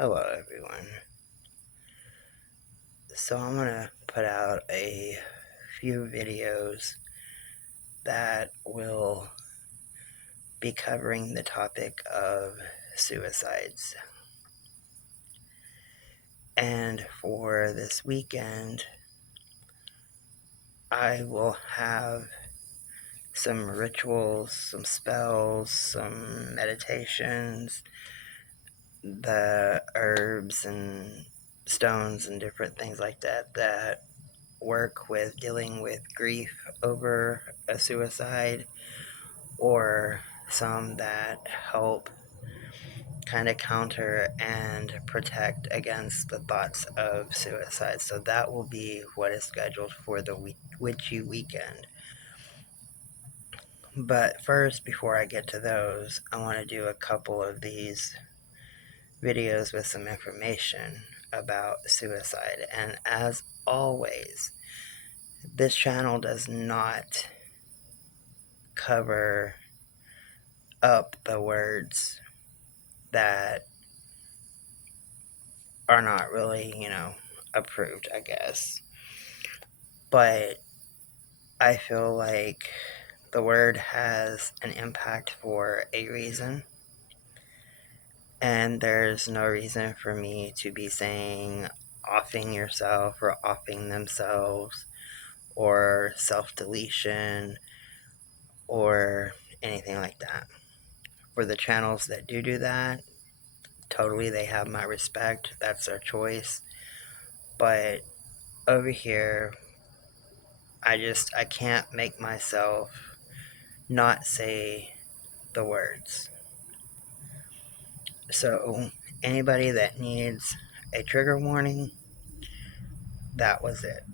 Hello, everyone. So, I'm gonna put out a few videos that will be covering the topic of suicides. And for this weekend, I will have some rituals, some spells, some meditations, the herbs and stones and different things like that work with dealing with grief over a suicide, or some that help kind of counter and protect against the thoughts of suicide. So that will be what is scheduled for the witchy weekend. But first, before I get to those, I want to do a couple of these videos with some information about suicide. And as always, this channel does not cover up the words that are not really, approved, I guess. But I feel like the word has an impact for a reason, and there's no reason for me to be saying offing yourself or offing themselves or self-deletion or anything like that. For the channels that do that, totally, they have my respect. That's their choice. But over here, I can't make myself not say the words. So anybody that needs a trigger warning, that was it.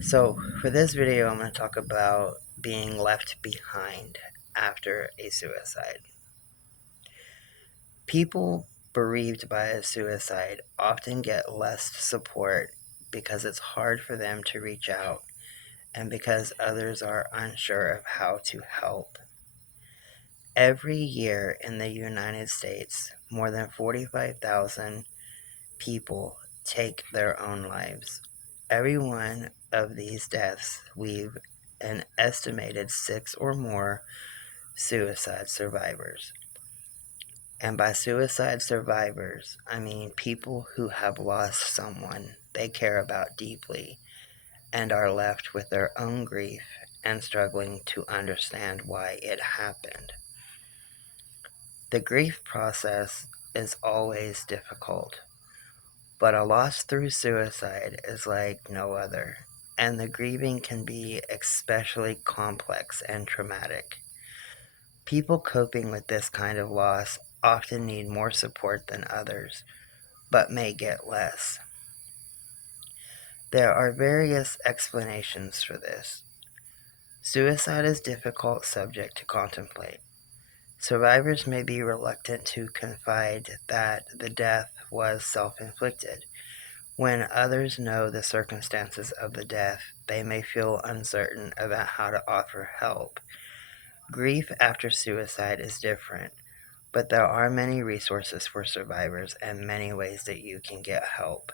So for this video, I'm going to talk about being left behind after a suicide. People bereaved by a suicide often get less support because it's hard for them to reach out and because others are unsure of how to help. Every year in the United States, more than 45,000 people take their own lives. Every one of these deaths leave an estimated 6 or more suicide survivors. And by suicide survivors, I mean people who have lost someone they care about deeply and are left with their own grief and struggling to understand why it happened. The grief process is always difficult, but a loss through suicide is like no other, and the grieving can be especially complex and traumatic. People coping with this kind of loss often need more support than others, but may get less. There are various explanations for this. Suicide is a difficult subject to contemplate. Survivors may be reluctant to confide that the death was self-inflicted. When others know the circumstances of the death, they may feel uncertain about how to offer help. Grief after suicide is different, but there are many resources for survivors and many ways that you can get help.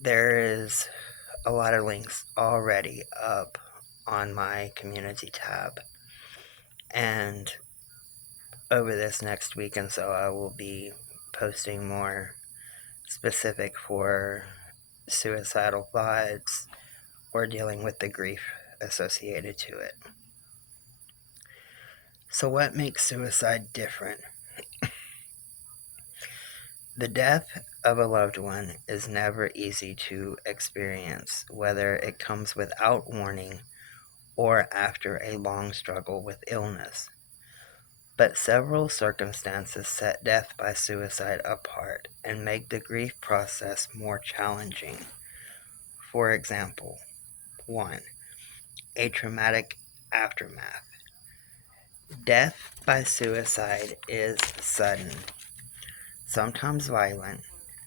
There is a lot of links already up on my community tab, and over this next week and so I will be posting more specific for suicidal thoughts or dealing with the grief associated to it. So what makes suicide different? The death of a loved one is never easy to experience, whether it comes without warning or after a long struggle with illness. But several circumstances set death by suicide apart and make the grief process more challenging. For example, 1. A traumatic aftermath. Death by suicide is sudden, sometimes violent,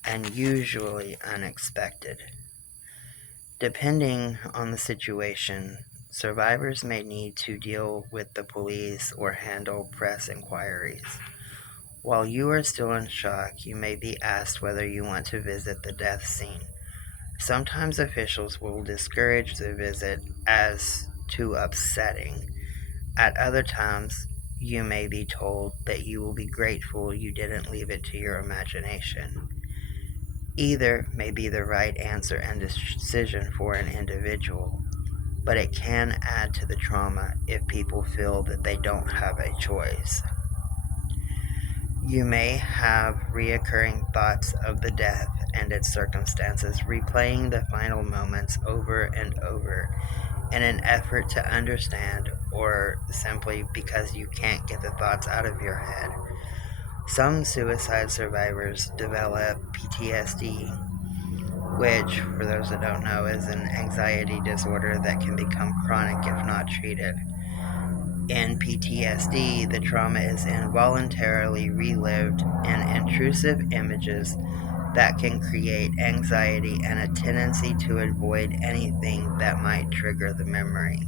and usually unexpected. Depending on the situation, survivors may need to deal with the police or handle press inquiries. While you are still in shock, you may be asked whether you want to visit the death scene. Sometimes officials will discourage the visit as too upsetting. At other times, you may be told that you will be grateful you didn't leave it to your imagination. Either may be the right answer and decision for an individual, but it can add to the trauma if people feel that they don't have a choice. You may have reoccurring thoughts of the death and its circumstances, replaying the final moments over and over in an effort to understand, or simply because you can't get the thoughts out of your head. Some suicide survivors develop PTSD, which, for those that don't know, is an anxiety disorder that can become chronic if not treated. In PTSD, the trauma is involuntarily relived in intrusive images that can create anxiety and a tendency to avoid anything that might trigger the memory.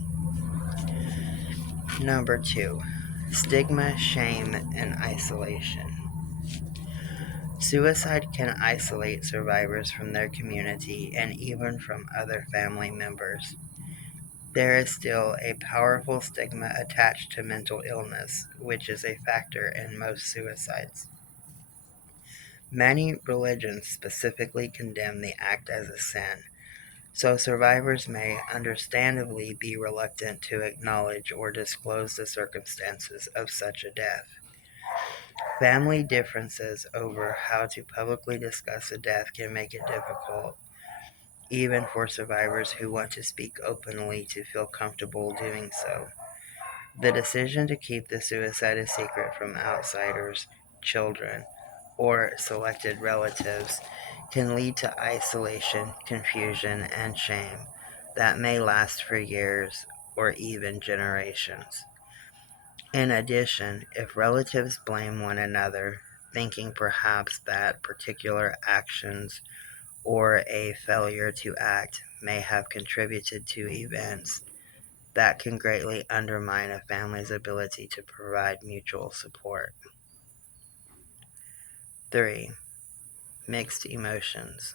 Number 2, stigma, shame, and isolation. Suicide can isolate survivors from their community and even from other family members. There is still a powerful stigma attached to mental illness, which is a factor in most suicides. Many religions specifically condemn the act as a sin, so survivors may understandably be reluctant to acknowledge or disclose the circumstances of such a death. Family differences over how to publicly discuss a death can make it difficult, even for survivors who want to speak openly to feel comfortable doing so. The decision to keep the suicide a secret from outsiders, children, or selected relatives can lead to isolation, confusion, and shame that may last for years or even generations. In addition, if relatives blame one another, thinking perhaps that particular actions or a failure to act may have contributed to events, that can greatly undermine a family's ability to provide mutual support. 3. Mixed emotions.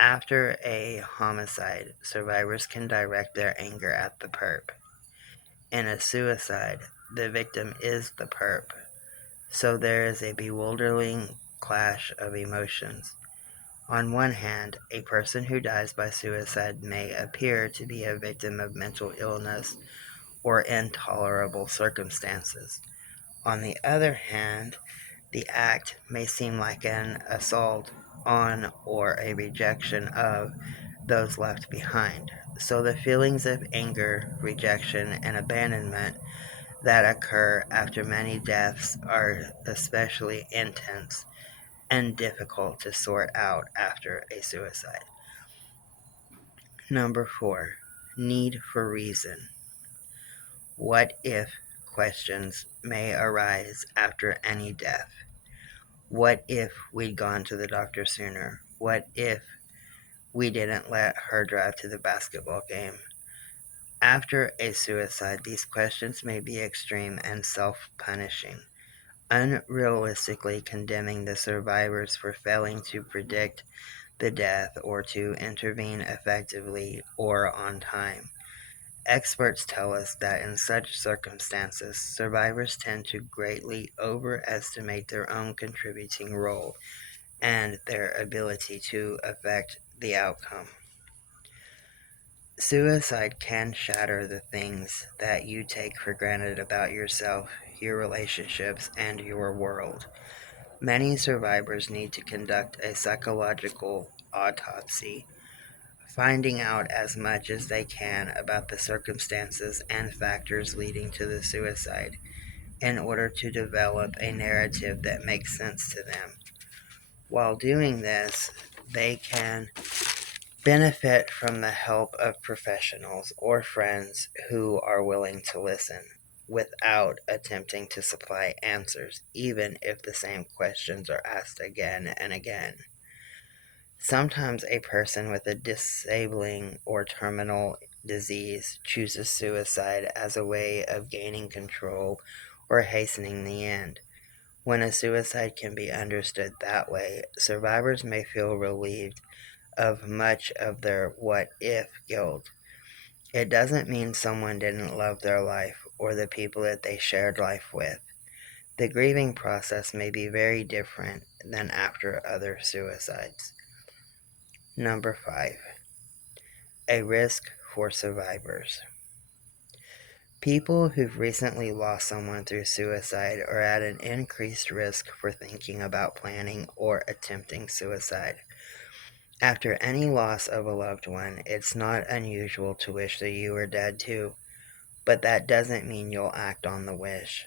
After a homicide, survivors can direct their anger at the perp. In a suicide, the victim is the perp, so there is a bewildering clash of emotions. On one hand, a person who dies by suicide may appear to be a victim of mental illness or intolerable circumstances. On the other hand, the act may seem like an assault on or a rejection of those left behind. So the feelings of anger, rejection, and abandonment that occur after many deaths are especially intense and difficult to sort out after a suicide. Number 4, need for reason. What if questions may arise after any death? What if we'd gone to the doctor sooner? What if we didn't let her drive to the basketball game? After a suicide, these questions may be extreme and self-punishing, unrealistically condemning the survivors for failing to predict the death or to intervene effectively or on time. Experts tell us that in such circumstances, survivors tend to greatly overestimate their own contributing role and their ability to affect the outcome. Suicide can shatter the things that you take for granted about yourself, your relationships, and your world. Many survivors need to conduct a psychological autopsy, finding out as much as they can about the circumstances and factors leading to the suicide in order to develop a narrative that makes sense to them. While doing this, they can benefit from the help of professionals or friends who are willing to listen without attempting to supply answers, even if the same questions are asked again and again. Sometimes a person with a disabling or terminal disease chooses suicide as a way of gaining control or hastening the end. When a suicide can be understood that way, survivors may feel relieved of much of their what if guilt. It doesn't mean someone didn't love their life or the people that they shared life with. The grieving process may be very different than after other suicides. Number 5. A risk for survivors. People who've recently lost someone through suicide are at an increased risk for thinking about planning or attempting suicide. After any loss of a loved one, it's not unusual to wish that you were dead too, but that doesn't mean you'll act on the wish.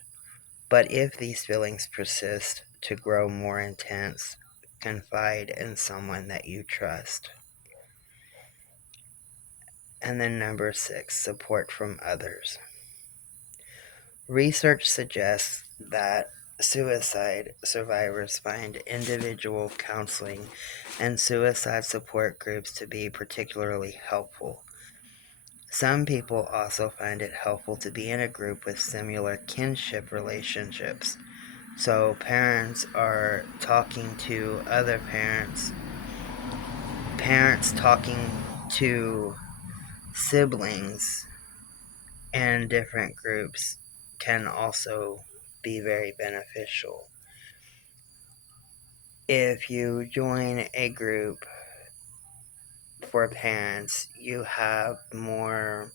But if these feelings persist to grow more intense, confide in someone that you trust. And then number 6, support from others. Research suggests that suicide survivors find individual counseling and suicide support groups to be particularly helpful. Some people also find it helpful to be in a group with similar kinship relationships. So parents are talking to other parents, parents talking to siblings in different groups can also be very beneficial. If you join a group for parents, you have more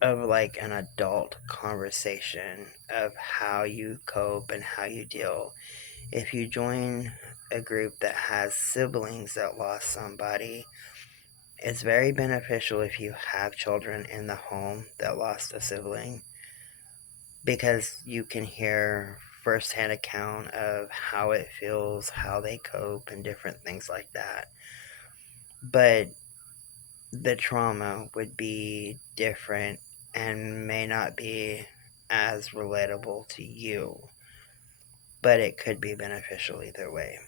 of like an adult conversation of how you cope and how you deal. If you join a group that has siblings that lost somebody, it's very beneficial if you have children in the home that lost a sibling because you can hear firsthand account of how it feels, how they cope, and different things like that. But the trauma would be different and may not be as relatable to you, but it could be beneficial either way.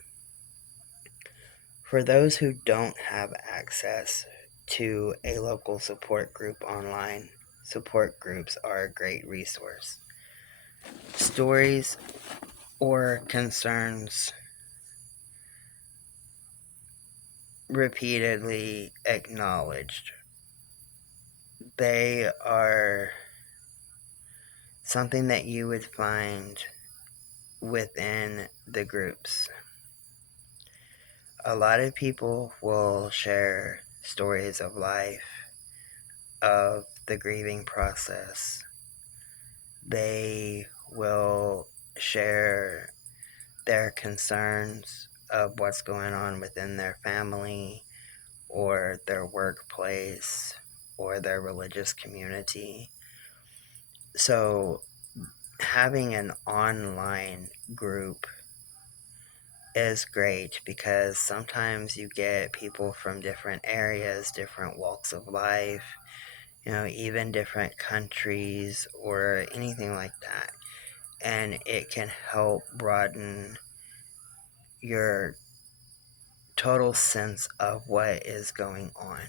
For those who don't have access to a local support group online, support groups are a great resource. Stories or concerns repeatedly acknowledged. They are something that you would find within the groups. A lot of people will share stories of life, of the grieving process. They will share their concerns of what's going on within their family or their workplace or their religious community. So having an online group is great because sometimes you get people from different areas, different walks of life, even different countries or anything like that. And it can help broaden your total sense of what is going on.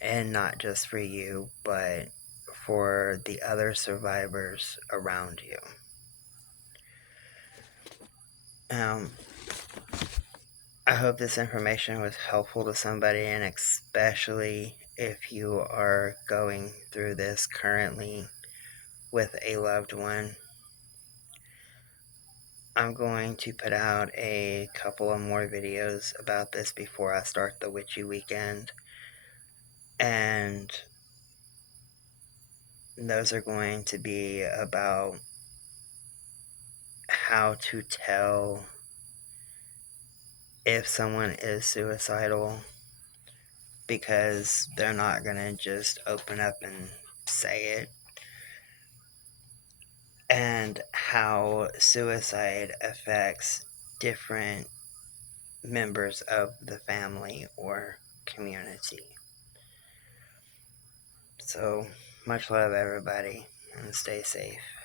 And not just for you, but for the other survivors around you. I hope this information was helpful to somebody, and especially if you are going through this currently with a loved one. I'm going to put out a couple of more videos about this before I start the witchy weekend. And those are going to be about how to tell if someone is suicidal, because they're not going to just open up and say it, and how suicide affects different members of the family or community. So, much love, everybody, and stay safe.